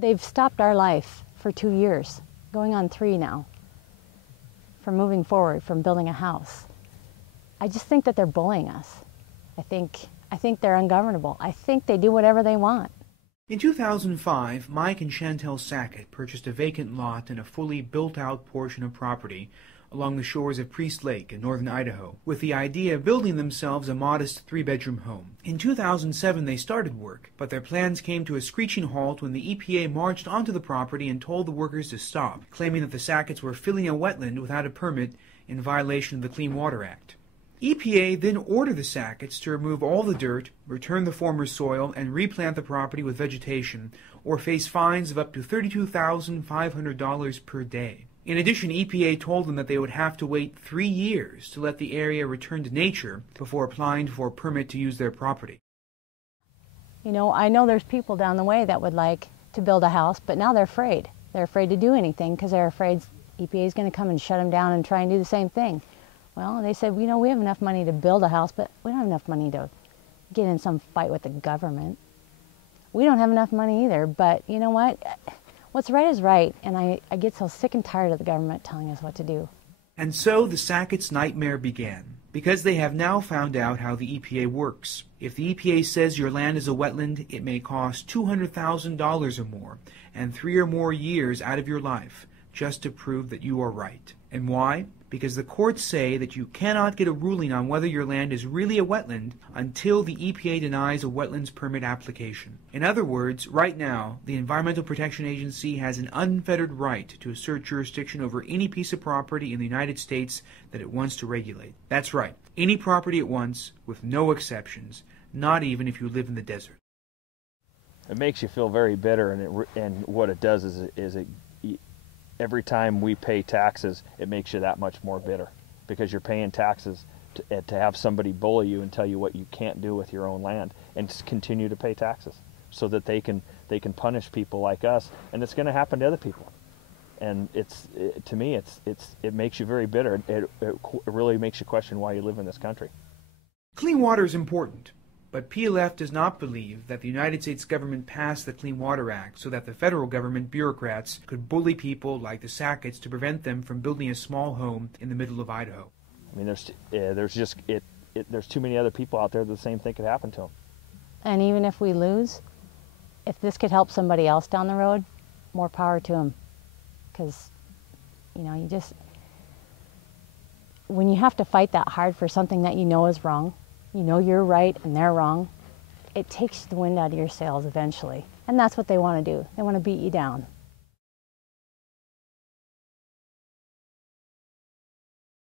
They've stopped our life for 2 years, going on 3 now, from moving forward, from building a house. I just think that they're bullying us. I think they're ungovernable. I think they do whatever they want. In 2005, Mike and Chantel Sackett purchased a vacant lot in a fully built-out portion of property along the shores of Priest Lake in northern Idaho, with the idea of building themselves a modest 3-bedroom home. In 2007, they started work, but their plans came to a screeching halt when the EPA marched onto the property and told the workers to stop, claiming that the Sacketts were filling a wetland without a permit in violation of the Clean Water Act. EPA then ordered the Sacketts to remove all the dirt, return the former soil, and replant the property with vegetation, or face fines of up to $32,500 per day. In addition, EPA told them that they would have to wait 3 years to let the area return to nature before applying for a permit to use their property. You know, I know there's people down the way that would like to build a house, but now they're afraid. They're afraid to do anything because they're afraid EPA is going to come and shut them down and try and do the same thing. Well, they said, you know, we have enough money to build a house, but we don't have enough money to get in some fight with the government. We don't have enough money either, but you know what? What's right is right, and I get so sick and tired of the government telling us what to do. And so the Sacketts' nightmare began, because they have now found out how the EPA works. If the EPA says your land is a wetland, it may cost $200,000 or more, and 3 or more years out of your life, just to prove that you are right. And why? Because the courts say that you cannot get a ruling on whether your land is really a wetland until the EPA denies a wetlands permit application. In other words, right now, the Environmental Protection Agency has an unfettered right to assert jurisdiction over any piece of property in the United States that it wants to regulate. That's right, any property it wants, with no exceptions, not even if you live in the desert. It makes you feel very bitter, and what it does is it every time we pay taxes, it makes you that much more bitter, because you're paying taxes to have somebody bully you and tell you what you can't do with your own land, and just continue to pay taxes so that they can punish people like us, and it's going to happen to other people. And to me, it makes you very bitter. It really makes you question why you live in this country. Clean water is important. But PLF does not believe that the United States government passed the Clean Water Act so that the federal government bureaucrats could bully people like the Sacketts to prevent them from building a small home in the middle of Idaho. I mean, there's too many other people out there that the same thing could happen to them. And even if we lose, if this could help somebody else down the road, more power to them. Because, you know, when you have to fight that hard for something that you know is wrong, you know you're right and they're wrong, it takes the wind out of your sails eventually. And that's what they want to do. They want to beat you down.